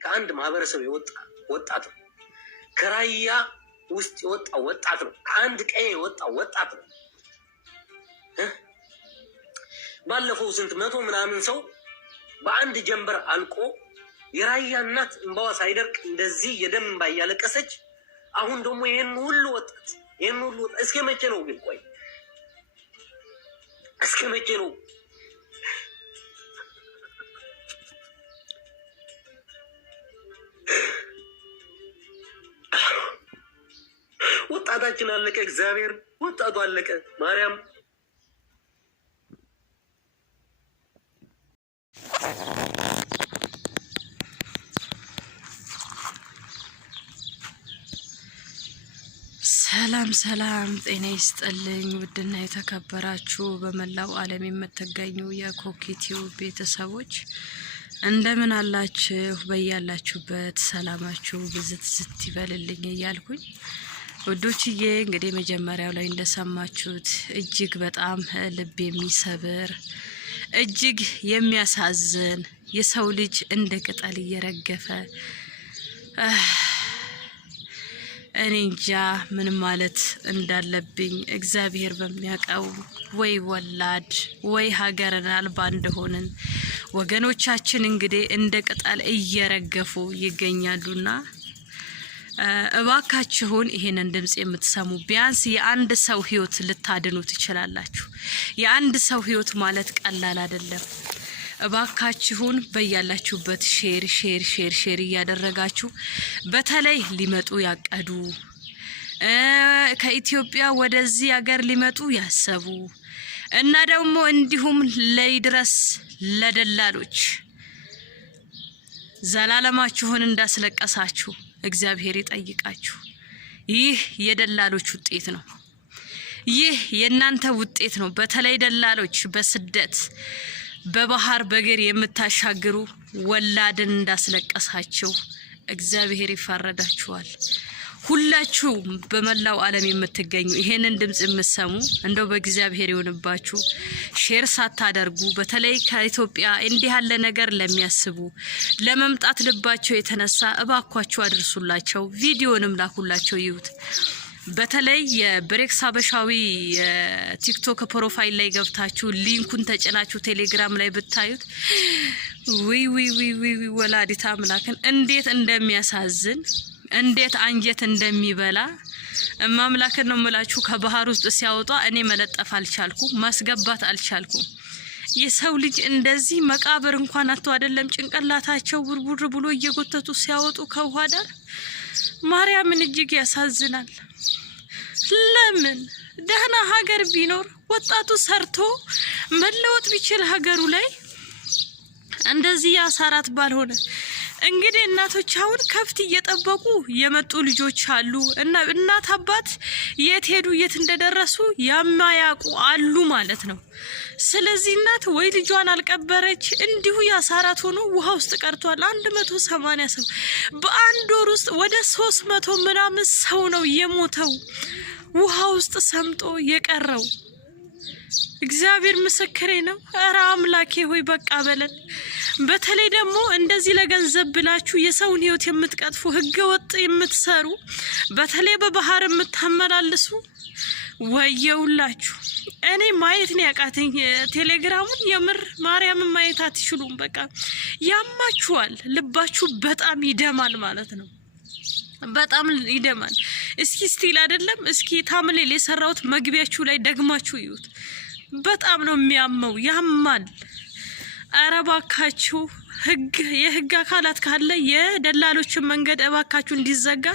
ከአንድ ማህበረሰብ የወጣ ወጣት ነው። ከራያ ውስጥ የወጣ ወጣት ነው። ከአንድ ቀዬ የወጣ ወጣት ነው። ባለፈው ስንት መቶ ምናምን ሰው በአንድ ጀንበር አልቆ የራያ እናት እንባዋ ሳይደርቅ እንደዚህ የደም እንባ እያለቀሰች አሁን ደግሞ ይሄን ሁሉ ወጣት እስከ መቼ ነው ግን? ቆይ እስከ መቼ ነው? ወጣታችን አለቀ። እግዚአብሔር ወጣቱ አለቀ። ማርያም ሰላም ጤና ይስጥልኝ። ውድና የተከበራችሁ በመላው ዓለም የምትገኙ የኮኪቲው ቤተሰቦች እንደምን አላችሁ? በያላችሁበት ሰላማችሁ ብዝት ይበልልኝ እያልኩኝ ውዶችዬ፣ እንግዲህ መጀመሪያው ላይ እንደሰማችሁት እጅግ በጣም ልብ የሚሰብር እጅግ የሚያሳዝን የሰው ልጅ እንደ ቅጠል እየረገፈ እኔ እንጃ ምን ማለት እንዳለብኝ እግዚአብሔር በሚያውቀው። ወይ ወላድ ወይ ሀገርን አልባ እንደሆንን ወገኖቻችን እንግዲህ እንደ ቅጠል እየረገፉ ይገኛሉና እባካችሁን ይሄንን ድምጽ የምትሰሙ ቢያንስ የአንድ ሰው ህይወት ልታድኑ ትችላላችሁ። የአንድ ሰው ህይወት ማለት ቀላል አይደለም። እባካችሁን በያላችሁበት ሼር እያደረጋችሁ በተለይ ሊመጡ ያቀዱ ከኢትዮጵያ ወደዚህ ሀገር ሊመጡ ያሰቡ እና ደግሞ እንዲሁም ለይድረስ ለደላሎች ዘላለማችሁን እንዳስለቀሳችሁ እግዚአብሔር ይጠይቃችሁ። ይህ የደላሎች ውጤት ነው። ይህ የናንተ ውጤት ነው። በተለይ ደላሎች በስደት በባህር በግር የምታሻግሩ ወላድን እንዳስለቀሳችሁ እግዚአብሔር ይፈረዳችኋል። ሁላችሁ በመላው ዓለም የምትገኙ ይሄንን ድምጽ የምትሰሙ እንደው በእግዚአብሔር ይሁንባችሁ ሼር ሳታደርጉ በተለይ ከኢትዮጵያ እንዲህ ያለ ነገር ለሚያስቡ ለመምጣት ልባቸው የተነሳ እባካችሁ አድርሱላቸው። ቪዲዮንም ላኩላቸው ይዩት። በተለይ የብሬክስ ሀበሻዊ ቲክቶክ ፕሮፋይል ላይ ገብታችሁ ሊንኩን ተጭናችሁ ቴሌግራም ላይ ብታዩት ዊ ወላዲታ አምላክን እንዴት እንደሚያሳዝን እንዴት አንጀት እንደሚበላ ማምላክን ነው የምላችሁ። ከባህር ውስጥ ሲያወጣ እኔ መለጠፍ አልቻልኩም፣ ማስገባት አልቻልኩም። የሰው ልጅ እንደዚህ መቃብር እንኳን አጥቶ አይደለም ጭንቅላታቸው ቡርቡር ብሎ እየጎተቱ ሲያወጡ ከውሃ ዳር ማርያምን እጅግ ያሳዝናል። ለምን ደህና ሀገር ቢኖር ወጣቱ ሰርቶ መለወጥ ቢችል ሀገሩ ላይ እንደዚህ ያሳራት ባልሆነ። እንግዲህ እናቶች አሁን ከፍት እየጠበቁ የመጡ ልጆች አሉ እና እናት አባት የት ሄዱ የት እንደደረሱ ያማያቁ አሉ ማለት ነው። ስለዚህ እናት ወይ ልጇን አልቀበረች እንዲሁ ያሳራት ሆኖ ውሃ ውስጥ ቀርቷል። 180 ሰው በአንድ ወር ውስጥ ወደ 300 ምናምን ሰው ነው የሞተው ውሃ ውስጥ ሰምጦ የቀረው። እግዚአብሔር ምስክሬ ነው። ኧረ አምላኬ ሆይ በቃ በለን። በተለይ ደግሞ እንደዚህ ለገንዘብ ብላችሁ የሰውን ህይወት የምትቀጥፉ ህገ ወጥ የምትሰሩ በተለይ በባህር የምታመላልሱ ወየውላችሁ። እኔ ማየት ነው ያቃተኝ ቴሌግራሙን። የምር ማርያምን ማየት አትችሉም። በቃ ያማችኋል፣ ልባችሁ በጣም ይደማል ማለት ነው። በጣም ይደማል። እስኪ ስቲል አይደለም እስኪ ታምሌል የሰራውት መግቢያችሁ ላይ ደግማችሁ ይዩት። በጣም ነው የሚያመው፣ ያማል። ኧረ እባካችሁ የህግ አካላት ካለ የደላሎችን መንገድ እባካችሁ እንዲዘጋ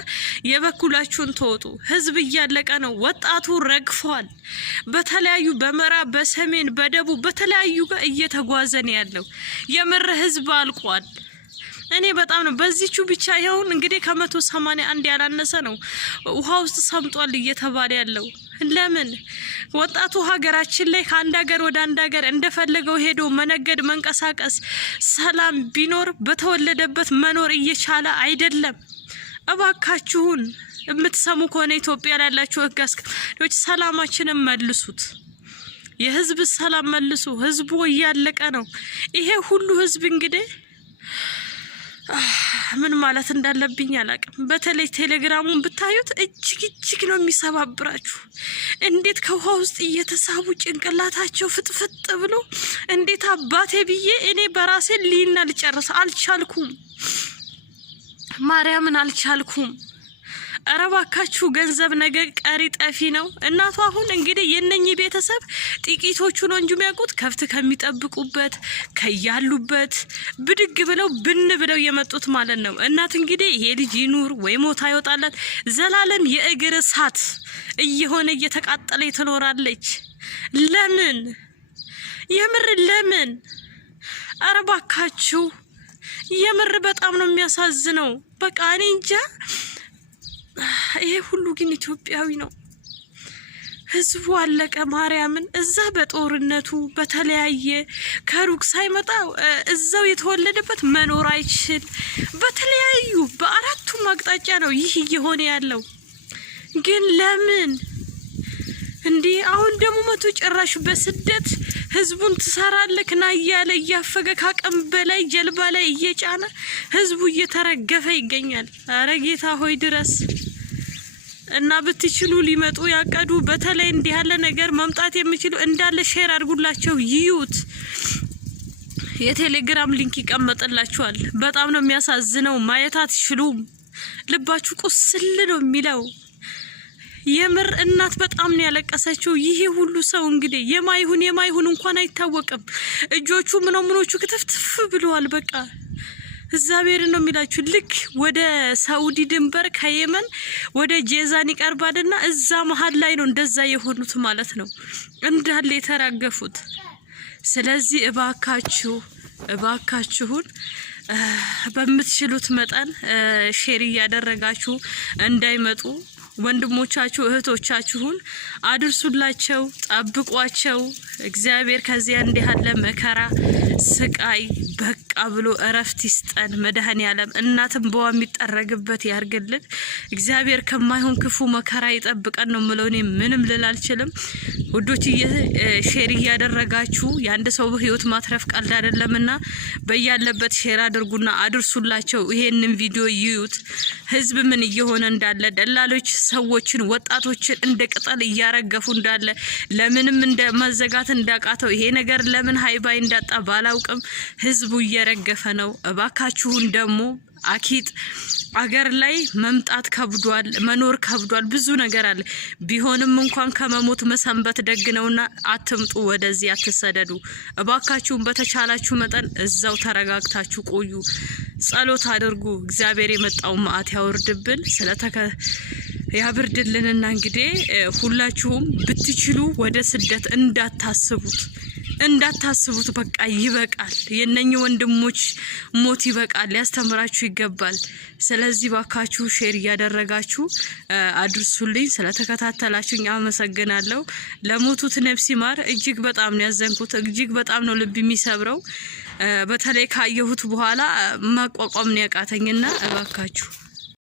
የበኩላችሁን ተወጡ። ህዝብ እያለቀ ነው። ወጣቱ ረግፏል። በተለያዩ በምዕራብ በሰሜን በደቡብ በተለያዩ ጋር እየተጓዘ ነው ያለው። የምር ህዝብ አልቋል። እኔ በጣም ነው በዚቹ ብቻ ይሁን እንግዲህ ከ181 ያላነሰ ነው ውሃ ውስጥ ሰምጧል እየተባለ ያለው። ለምን ወጣቱ ሀገራችን ላይ ከአንድ ሀገር ወደ አንድ ሀገር እንደፈለገው ሄዶ መነገድ መንቀሳቀስ ሰላም ቢኖር በተወለደበት መኖር እየቻለ አይደለም። እባካችሁን የምትሰሙ ከሆነ ኢትዮጵያ ላይ ያላችሁ ህግ አስከባሪዎች ሰላማችንን መልሱት። የህዝብ ሰላም መልሱ። ህዝቡ እያለቀ ነው። ይሄ ሁሉ ህዝብ እንግዲህ ምን ማለት እንዳለብኝ አላቅም። በተለይ ቴሌግራሙን ብታዩት እጅግ ነው የሚሰባብራችሁ። እንዴት ከውሃ ውስጥ እየተሳቡ ጭንቅላታቸው ፍጥፍጥ ብሎ እንዴት አባቴ ብዬ እኔ በራሴ ሊና ልጨርስ አልቻልኩም። ማርያምን አልቻልኩም። አረባካችሁ ገንዘብ ነገ ቀሪ ጠፊ ነው። እናቷ አሁን እንግዲህ የነኚህ ቤተሰብ ጥቂቶቹ ነው እንጂ የሚያውቁት ከፍት ከሚጠብቁበት ከያሉበት ብድግ ብለው ብን ብለው የመጡት ማለት ነው። እናት እንግዲህ ይሄ ልጅ ይኑር ወይ ሞታ ይወጣላት ዘላለም የእግር እሳት እየሆነ እየተቃጠለ ትኖራለች። ለምን የምር ለምን? አረባካችሁ የምር በጣም ነው የሚያሳዝነው። በቃ እኔ እንጃ። ይሄ ሁሉ ግን ኢትዮጵያዊ ነው። ህዝቡ አለቀ። ማርያምን እዛ በጦርነቱ በተለያየ ከሩቅ ሳይመጣ እዛው የተወለደበት መኖር አይችል። በተለያዩ በአራቱም አቅጣጫ ነው ይህ እየሆነ ያለው። ግን ለምን እንዲህ አሁን ደግሞ መቶ ጭራሽ በስደት ህዝቡን ትሰራለክ ና እያለ እያፈገ ካቀም በላይ ጀልባ ላይ እየጫነ ህዝቡ እየተረገፈ ይገኛል። አረ ጌታ ሆይ ድረስ እና ብትችሉ ሊመጡ ያቀዱ በተለይ እንዲህ ያለ ነገር መምጣት የሚችሉ እንዳለ ሼር አድርጉላቸው ይዩት። የቴሌግራም ሊንክ ይቀመጥላችኋል። በጣም ነው የሚያሳዝነው። ማየት አትችሉም። ልባችሁ ቁስል ነው የሚለው። የምር እናት በጣም ነው ያለቀሰችው። ይሄ ሁሉ ሰው እንግዲህ የማይሁን እንኳን አይታወቅም። እጆቹ ምኖቹ ክትፍትፍ ብለዋል። በቃ እግዚአብሔር ነው የሚላችሁ። ልክ ወደ ሳውዲ ድንበር ከየመን ወደ ጄዛን ይቀርባልና እዛ መሀል ላይ ነው እንደዛ የሆኑት ማለት ነው፣ እንዳለ የተራገፉት። ስለዚህ እባካችሁን በምትችሉት መጠን ሼር እያደረጋችሁ እንዳይመጡ ወንድሞቻችሁ እህቶቻችሁን አድርሱላቸው፣ ጠብቋቸው። እግዚአብሔር ከዚያ እንዲህ ያለ መከራ ስቃይ በቃ ብሎ እረፍት ይስጠን። መድኃኔዓለም እናትም በዋ የሚጠረግበት ያርግልን። እግዚአብሔር ከማይሆን ክፉ መከራ ይጠብቀን ነው ምለው። እኔ ምንም ልል አልችልም። ውዶች ሼር እያደረጋችሁ የአንድ ሰው ህይወት ማትረፍ ቀልድ አይደለምና በያለበት ሼር አድርጉና አድርሱላቸው። ይሄንን ቪዲዮ ይዩት። ህዝብ ምን እየሆነ እንዳለ ደላሎች ሰዎችን ወጣቶችን እንደ ቅጠል እያረገፉ እንዳለ ለምንም እንደ መዘጋት እንዳቃተው ይሄ ነገር ለምን ሃይባይ እንዳጣ ባላውቅም ህዝቡ እየረገፈ ነው። እባካችሁን ደግሞ አኪት አገር ላይ መምጣት ከብዷል፣ መኖር ከብዷል። ብዙ ነገር አለ። ቢሆንም እንኳን ከመሞት መሰንበት ደግ ነውና አትምጡ፣ ወደዚህ አትሰደዱ። እባካችሁን በተቻላችሁ መጠን እዛው ተረጋግታችሁ ቆዩ፣ ጸሎት አድርጉ። እግዚአብሔር የመጣው መዓት ያወርድብን ያብርድልንና እንግዲህ ሁላችሁም ብትችሉ ወደ ስደት እንዳታስቡት። በቃ ይበቃል። የነኚህ ወንድሞች ሞት ይበቃል። ሊያስተምራችሁ ይገባል። ስለዚህ ባካችሁ ሼር እያደረጋችሁ አድርሱልኝ። ስለተከታተላችሁኝ አመሰግናለሁ። ለሞቱት ነፍስ ይማር። እጅግ በጣም ነው ያዘንኩት። እጅግ በጣም ነው ልብ የሚሰብረው። በተለይ ካየሁት በኋላ መቋቋም ነው ያቃተኝና እባካችሁ